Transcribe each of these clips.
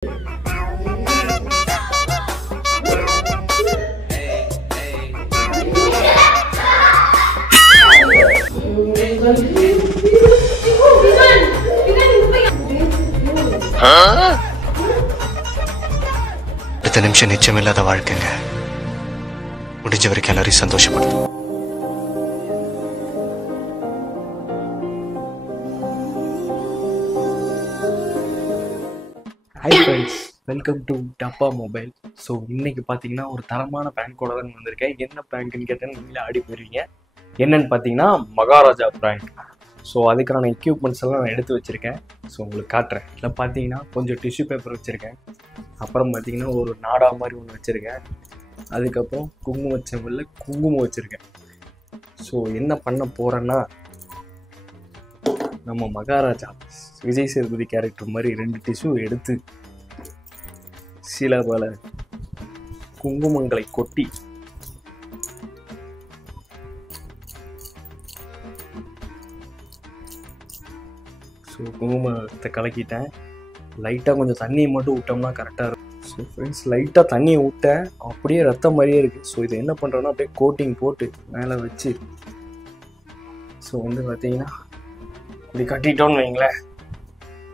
அடுத்த நிமிஷம் நிச்சயமில்லாத வாழ்க்கைங்க. முடிஞ்ச வரைக்கும் எல்லாரையும் சந்தோஷப்படுத்தும். ஹாய் ஃப்ரெண்ட்ஸ், வெல்கம் டு டப்பா மொபைல். ஸோ இன்னைக்கு பார்த்தீங்கன்னா ஒரு தரமான பேங்கோட தான் வந்திருக்கேன். என்ன பேங்க்னு கேட்டேன்னு நீங்களே ஆடி போயிருவீங்க. என்னன்னு பார்த்தீங்கன்னா மகாராஜா பேங்க். ஸோ அதுக்கான எக்யூப்மெண்ட்ஸ் எல்லாம் நான் எடுத்து வச்சுருக்கேன். ஸோ உங்களுக்கு காட்டுறேன். இதில் பார்த்தீங்கன்னா கொஞ்சம் டிஷ்யூ பேப்பர் வச்சுருக்கேன். அப்புறம் பார்த்தீங்கன்னா ஒரு நாடா மாதிரி ஒன்று வச்சுருக்கேன். அதுக்கப்புறம் குங்குமம் வச்சுருக்கேன். ஸோ என்ன பண்ண போகிறேன்னா, நம்ம மகாராஜா விஜய் சேதுபதி கேரக்டர் மாதிரி 2 டிஷ்யூ எடுத்து சில பல குங்குமங்களை கொட்டி ஸோ குங்குமத்தை கலக்கிட்டேன். லைட்டாக கொஞ்சம் தண்ணியை மட்டும் விட்டோம்னா கரெக்டாக இருக்கும். ஸோ ஃப்ரெண்ட்ஸ், லைட்டாக தண்ணியை விட்டேன், அப்படியே ரத்தம் மாதிரியே இருக்குது. ஸோ இதை என்ன பண்ணுறோன்னா அப்படியே கோட்டிங் போட்டு மேலே வச்சு ஸோ பார்த்தீங்கன்னா இப்படி கட்டிட்டோன்னு வைங்களேன்,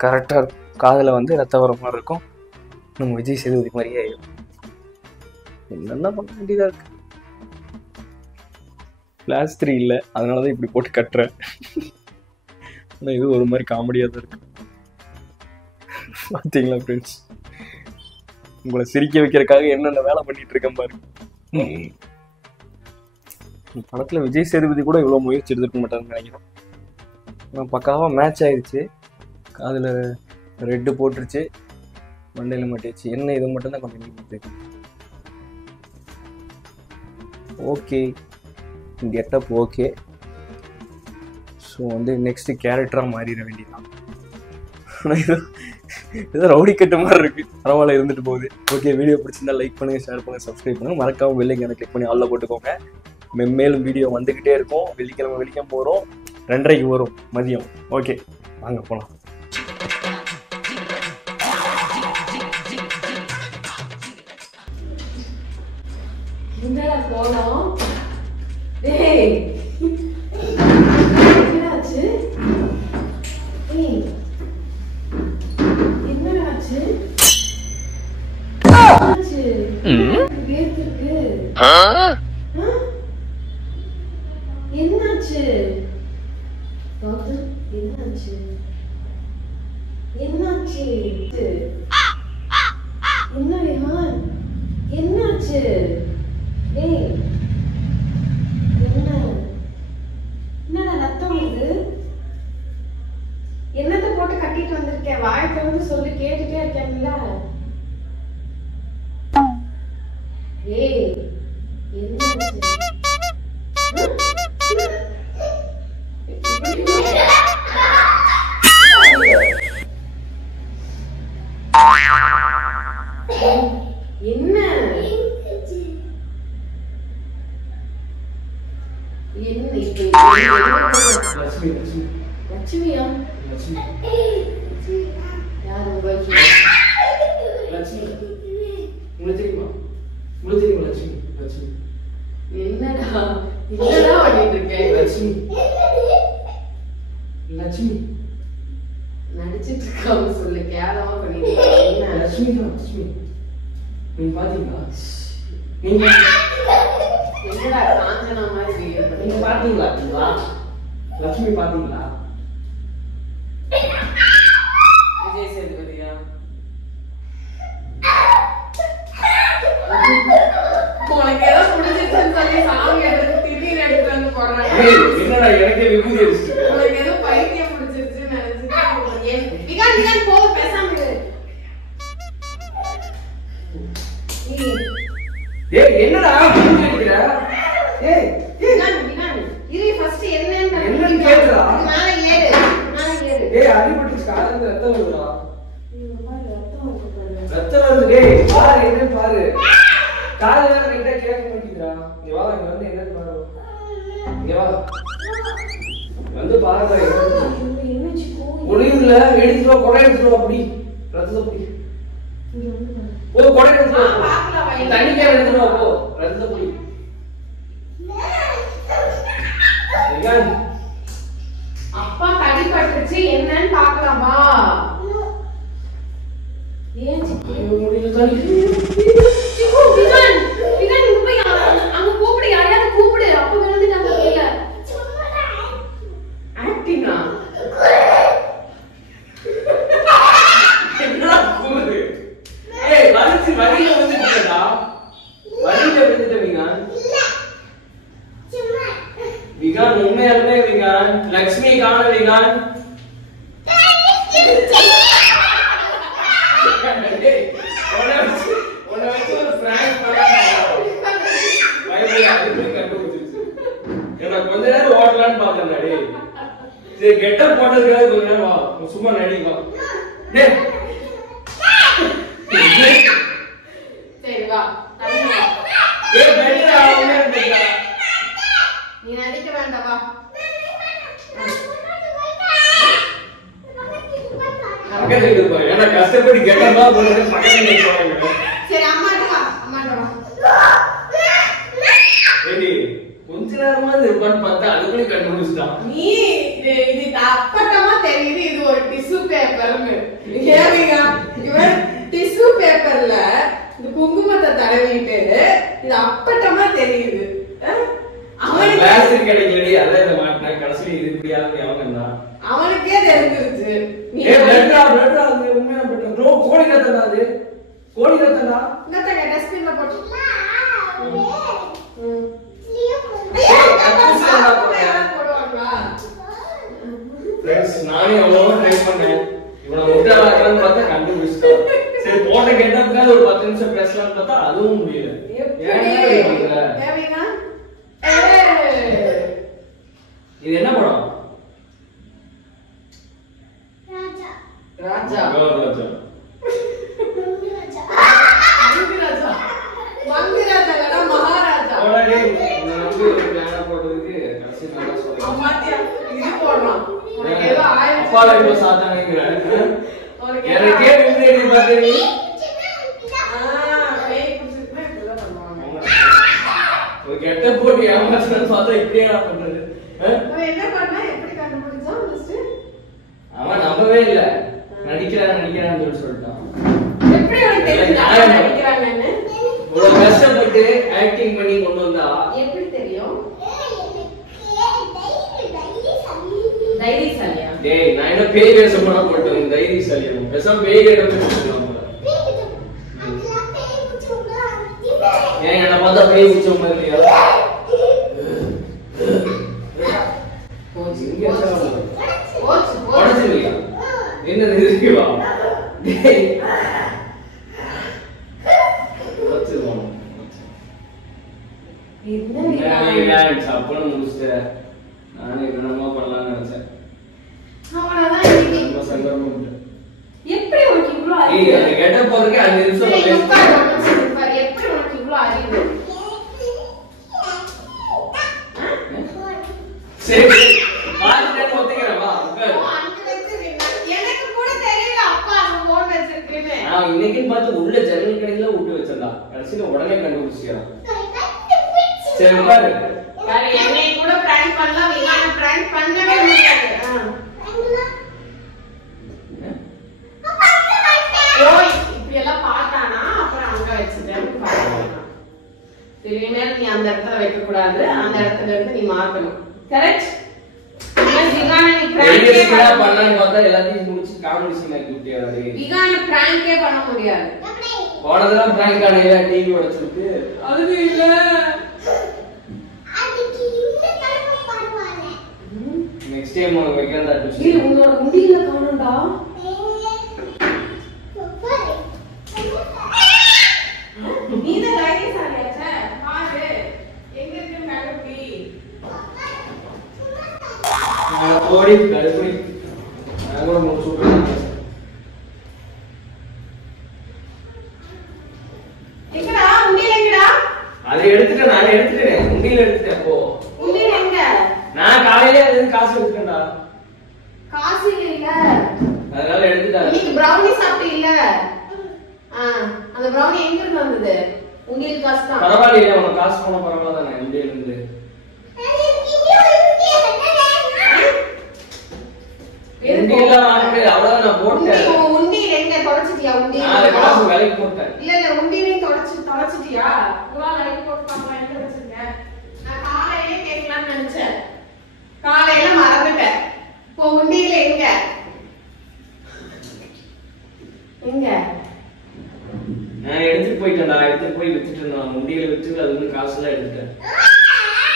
கரெக்டாக இருக்கும். காதில் ரத்தம் வர மாதிரி இருக்கும். நம்ம விஜய் சேதுபதி மாதிரியே ஆயிடும். என்னென்ன பண்ண வேண்டியதாக இருக்கு. பிளாஸ்டர் இல்லை, அதனால தான் இப்படி போட்டு கட்டுறேன். ஆனால் இது ஒரு மாதிரி காமெடியாக தான் இருக்கு. பார்த்தீங்களா ஃப்ரெண்ட்ஸ், உங்களை சிரிக்க வைக்கிறதுக்காக என்னென்ன வேலை பண்ணிட்டு இருக்கேன் பாருங்க. படத்தில் விஜய் சேதுபதி கூட இவ்வளோ முயற்சி எடுத்துருக்க மாட்டாங்கன்னு நினைக்கிறேன். ஆனால் பக்காவாக மேட்ச் ஆயிடுச்சு. அதில் ரெட்டு போட்டுருச்சு, மண்டையில் மாட்டிடுச்சு. என்ன இது மட்டும்தான் கொஞ்சம் neat. Okay, getup okay. So next கேரக்டராக மாறிட வேண்டியதான். ஆனால் ஏதோ ரவுடி கட்டு மாதிரி இருக்குது. பரவாயில்ல, இருந்துட்டு போகுது. ஓகே, வீடியோ பிடிச்சிருந்தா லைக் பண்ணுங்கள், ஷேர் பண்ணுங்கள், சப்ஸ்கிரைப் பண்ணுங்கள். மறக்காமல் பெல்லைக்கான கிளிக் பண்ணி ஆளில் போட்டுக்கோங்க. மேலும் வீடியோ வந்துக்கிட்டே இருக்கும். வெள்ளிக்கிழமை போகிறோம், 2:30 வரும் மதியம். ஓகே, வாங்க போகலாம். என்னாச்சு டாக்டர்? என்னாச்சு? என்னாச்சு? என்ன விஹான்? என்னாச்சு? ஏய், என்னடா ரத்தம் இது? என்னத்தை போட்டு கட்டிட்டு வந்திருக்கேன்? வாய் திறந்து சொல்லி கேட்டுட்டே இருக்கேன்ல. ஏய், என்னாச்சு? லட்சுமியா? யார் மொபைல்? லட்சுமி. உங்களுக்கு தெரியுமா? லட்சுமி என்னடா பண்ணிட்டு இருக்கேன்? லட்சுமி நடிச்சிட்டு இருக்காம சொல்லு, கேவலமா பண்ணிட்டு இருக்கேன். லட்சுமி நீங்க பாத்தீங்களா? என்னடா காஞ்சனா மாதிரி நீங்க பாத்தீங்களா? லட்சுமி பாத்தீங்களா? விஜய் சேதுபதியா? உனக்கு ஏதோ பிடிச்சிருச்சுன்னு சொல்லி சாமி எடுத்து திடீர்னு எடுத்து வந்து போடுறாங்க. என்னடா எனக்கே விபூதி அடிச்சிட்டு? உனக்கு ஏதோ பைத்தியம் பிடிச்சிருச்சுன்னு நினைச்சிட்டு விகான் போக பேசாம இரு. ஏய், என்னடா விபூதி அடிக்கிற? ஏய் விகான் இரு, ஃபர்ஸ்ட் என்னன்னு கேளுடா. மேல ஏறு. ஏய், அடிபட்டுச்சு, காதுல ரத்தம் வருதுடா. ரத்தம் வருது. டேய் பாரு, என்ன பாரு. காது வேற ரைட்டா கேட்க மாட்டீங்கடா. இங்க வா, இங்க என்னன்னு பாரு. இங்க வா, பாரு. ஒளிவுல எடுத்துட்டு வா, கொடை எடுத்துட்டு வா. அப்படி ரத்தத்தை அப்படி தண்ணி கேன் எடுத்துட்டு வா போ. ரத்த புடி. அப்பா கடி பட்டுச்சு என்னன்னு பார்க்கலாமா? ஏன் முடியல தண்ணி. சிக்கு விகான் விகான் இங்க போய் அங்க கூப்பிடு யாரையாவது கூப்பிடு. அப்பா விழுந்துட்டாங்க கீழ. ஆக்டிங்கா? என்னடா கூறு? ஏய் வலியில வந்துட்டடா. வலியில வந்துட்ட விகான். விகான் உண்மையாலுமே விகான். லக்ஷ்மி காண விகான். உன்னை வச்சு ஒரு பிராங்க் நான் கொஞ்ச நேரம் ஓட்டலான்னு பார்த்தேன் நடி. சரி கெட்டப் போட்டதுக்காக கொஞ்ச நேரம் வா சும்மா நடி வா. சரி வா நீ நடிக்க வேண்டாம் வா. பக்கத்துல இருப்பா ஏன்னா கஷ்டப்பட்டு கெட்டப்பா போறது பக்கத்துல நிற்பாங்க. சரி அம்மாட்ட வா அம்மாட்ட வா. ஏடி கொஞ்ச நேரமா இருப்பான்னு பார்த்தா அதுக்குள்ளே கண்டுபிடிச்சிட்டான். நீ இது அப்பட்டமா தெரியுது இது ஒரு டிஷ்யூ பேப்பர்னு. ஏவிங்க இவன் டிஷ்யூ பேப்பர்ல இந்த குங்குமத்தை தடவிட்டு இது அப்பட்டமா தெரியுது. அவனுக்கு பிளாஸ்டிக் கிடைக்கலடி அத இத மாட்டா கடைசில இது இப்படியாவது அவங்கடா. அவனுக்கே தெரிஞ்சிருச்சு. ஏ பிளட்டா அது உண்மையா பிளட்டா ப்ரோ கோழி ரத்தம்டா அது. கோழி ரத்தம்டா. இங்கத்த டஸ்ட்பின்ல போட்டு. ஃப்ரெண்ட்ஸ் நானே அவ்வளோ ட்ரை பண்ணேன். இவனை முட்டாளாக்கலாம்னு பார்த்தா கண்டுபிடிச்சிட்டான். சரி போட்ட கேட்டதுக்காக ஒரு 10 நிமிஷம் பேசலாம்னு பார்த்தா அதுவும் முடியல. இது என்ன படம்? ராஜா ராஜா மந்திராஜா மகாராஜா. கெட்ட போட்டு ஏமாற்றணும் பார்த்தா இப்படியே பண்றது. அவன் நம்பவே இல்ல நடிக்கிறான்னு சொல்லிட்டான். இவ்வளவு கஷ்டப்பட்டு ஆக்டிங் பண்ணி கொண்டு வந்தா எப்படி தெரியும்? தைரியசாலியா? டேய் நான் என்ன பேய் வேஷம் பண்ண போட்டேன் தைரியசாலியா? பேசாம பேய் எடுத்து போட்டுடலாம். ஏன் என்ன பார்த்தா பேய் பிடிச்ச மாதிரி இல்லையா? உடச்சிருக்கியா? என்ன இருக்குவா? டேய் உடச்சிருவான். அப்பன்னு முடிச்சிட்டேன். நானே என்னமா பண்ணலாம்னு நினைச்சேன். ரொம்ப சங்கடமா இருக்கு. எப்படி உனக்கு இவ்ளோ அறிவு? ஏய் அந்த கெட்ட போறதுக்கு 5 நிமிஷம் பாரு எப்படி உனக்கு இவ்ளோ அறிவு? சரி பாத்துட்டே ஒத்துக்கிறேன் வா உட்கார். எனக்கு கூட தெரியல அப்பா அந்த போன் வச்சிருக்கேன்னு. நான் இன்னைக்கு பார்த்து உள்ள ஜன்னல் கடையில விட்டு வச்சேன்டா. கடைசில உடனே கண்டுபிடிச்சியா? சரி பாரு. வேற என்னை கூட பிராங்க் பண்ணலாம் விமான பிராங்க் பண்ணவே முடியாது. ஓய் இப்படி எல்லாம் பார்த்தானா அப்புறம் அங்க வச்சிட்டேன் பாருங்க. இனிமேல் நீ அந்த இடத்துல வைக்க கூடாது. அந்த இடத்துல இருந்து நீ மாத்தணும். கரெக்ட்? விகான நீ பிராங்கே பண்ணலாம்னு பார்த்தா எல்லாத்தையும் முடிச்சு காமெடி சீன் ஆக்கி விட்டியாடா. விகான பிராங்கே பண்ண முடியாது. போனதெல்லாம் பிராங்க் ஆனீங்க டிவி உடைச்சிட்டு. அது இல்ல. நெக்ஸ்ட் டைம் உனக்கு வைக்கிறதா ட்விஸ்ட். நீ உன்னோட முடியில காணோம்டா. நீத தைரியசாலியாச்சே. பாரு எங்க இருக்குன்னு கண்டுபிடி. நான் ஓடி கடுப்புடி. நான் கூட முடிச்சுட்டேன். எங்கடா முடியில எங்கடா? அதை எடுத்துட்டேன் நான் எடுத்துட்டேன். முடியில எடுத்துட்டேன் போ. முடியில எங்க? நான் காலையிலே அதுக்கு காசு எடுத்துட்டேன்டா. காசு இல்ல. அதனால எடுத்துட்டேன். நீ பிரவுனி சாப்பிட்ட இல்ல? அந்த பிரவுனி எங்க இருந்து வந்தது? உண்டியல் காசு தான். பரவாயில்லையே, உனக்கு காசு போன பரவாயில்ல தானே உண்டியல் இருந்து. உண்டியல்ல வாங்க அவ்வளவு நான் போட்டேன். உண்டியல் எங்க தொலைச்சிட்டியா? உண்டியல் நான் காசு வேலைக்கு போட்டேன். இல்ல உண்டியலையும் தொலைச்சிட்டியா? இவ்வளவு லைட் போட்டு பாப்பா எங்க வச்சிருக்கேன்? நான் காலையிலே கேட்கலாம்னு நினைச்சேன், காலையில மறந்துட்டேன். இப்போ உண்டியல் எங்க எங்க? நான் எடுத்துட்டு போயிட்டேன்டா, எடுத்துட்டு போய் வித்துட்டு நான் உண்டியல வித்து அது வந்து காசு எல்லாம் எடுத்துட்டேன்.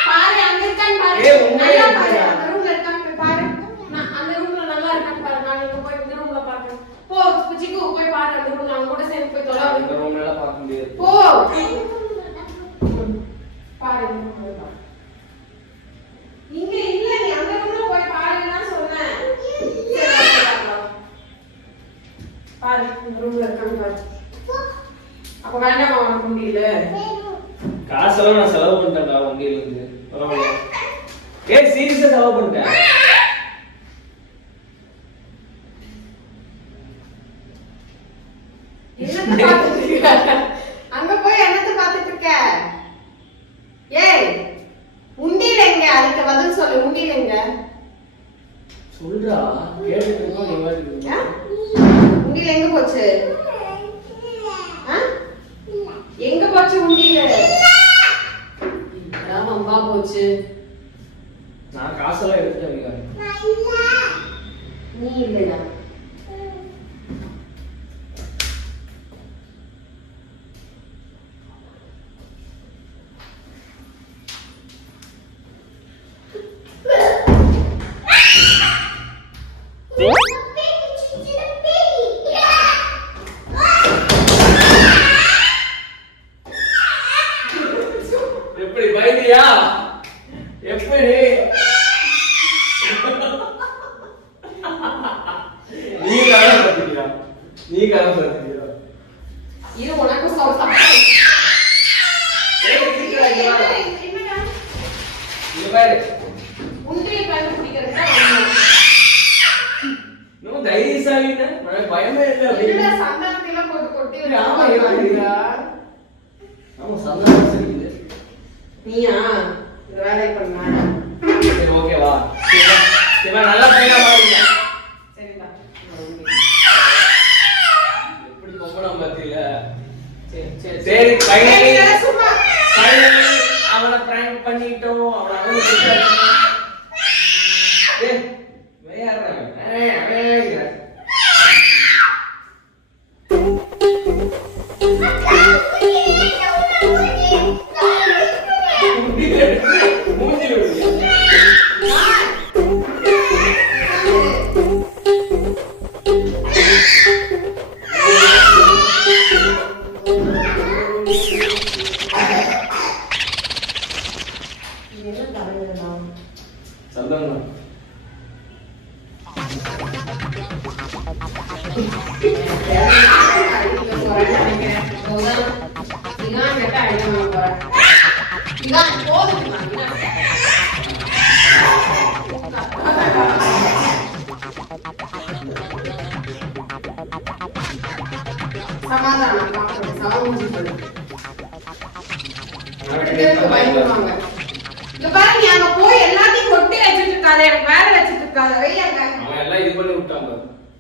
பாரு அங்க இருக்கான்னு பாரு. ஏய் உண்டியல பாரு அந்த ரூம்ல இருக்கான்னு பாரு. நான் அந்த ரூம்ல நல்லா இருக்கான்னு பாரு. நான் இங்க போய் இந்த ரூம்ல பாக்கறேன். போ சிக்கு போய் பாரு அந்த ரூம்ல, அவங்க கூட சேர்ந்து போய் தொலை. அந்த ரூம்ல எல்லாம் பார்க்க முடியாது. போ பாரு இங்க இல்ல, நீ அந்த ரூம்ல போய் பாருன்னு சொன்னேன். பாரு இந்த ரூம்ல இருக்கான்னு பாரு. அப்ப வேண்டாமா உனக்கு முடியல? காசெல்லாம் நான் செலவு பண்ணிட்டேன்டா உண்டியல இருந்து. பரவாயில்ல. ஏய் சீரியஸா செலவு பண்ணிட்டேன். என்னத்த பாத்துட்டு இருக்க? அங்க போய் என்னத்த பாத்துட்டு இருக்க? ஏய் உண்டியல் எங்க? அதுக்கு பதில் சொல்லு. உண்டியல் எங்க? சொல்றா, கேட்டுட்டு இருக்கோம் நீ வாட்டுக்கு. உண்டியல் எங்க போச்சு? எங்க போச்சு உண்டியல்? வம்பா போச்சு. நான் காசெல்லாம் எடுத்துட்டேன். நீ இல்லையா? எப்படி பயந்தியா? எப்படி நீ கதை பத்தியா? நீ கதை பத்தியா? இது உனக்கு சொல்றேன். உண்டியல் கண்டுபிடிக்கிறது இன்னும் தைரியசாலின்னு பயமே இல்லை. சந்தானத்தில போட்டு கொட்டி சந்தானம் சரியில்லை. நீயா இந்த வேலையை பண்ண? சரி ஓகேவா? நல்லா பையனா பாருங்க. சரிடா. எப்படி பொம்பளம் பாத்தீங்க? சரி சரி ஃபைனலி சும்மா அவனை பிராங்க் பண்ணிட்டோம். அவனை ஏய் வேற சந்தனம்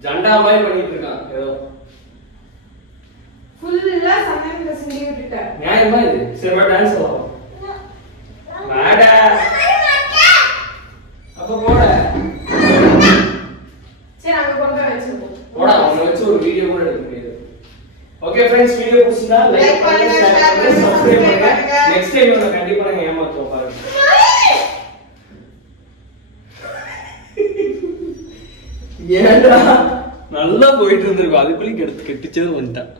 ஜண்டா மாதிரி பண்ணிட்டு இருக்கான். ஏதோ ஃபுல்லா சமையல்ல செஞ்சு விட்டுட்டேன். நியாயமா இது? சரி டான்ஸ் ஆடும். வாடா. அப்ப போட. சரி அங்க கொண்டு வச்சிருக்கோம். போடா, அவனை வச்சு ஒரு வீடியோ கூட எடுக்க முடியாது. ஓகே फ्रेंड्स, வீடியோ பிடிச்சிருந்தா லைக் பண்ணுங்க, ஷேர் பண்ணுங்க, சப்ஸ்கிரைப் பண்ணுங்க. நெக்ஸ்ட் டைம் நான் கண்டிப்பா நான் ஏமாத்துவேன் பாருங்க. ஏன்டா நல்லா போயிட்டு இருந்திருக்கும், அதுக்குள்ளே கெட்டிச்சது வந்துட்டான்.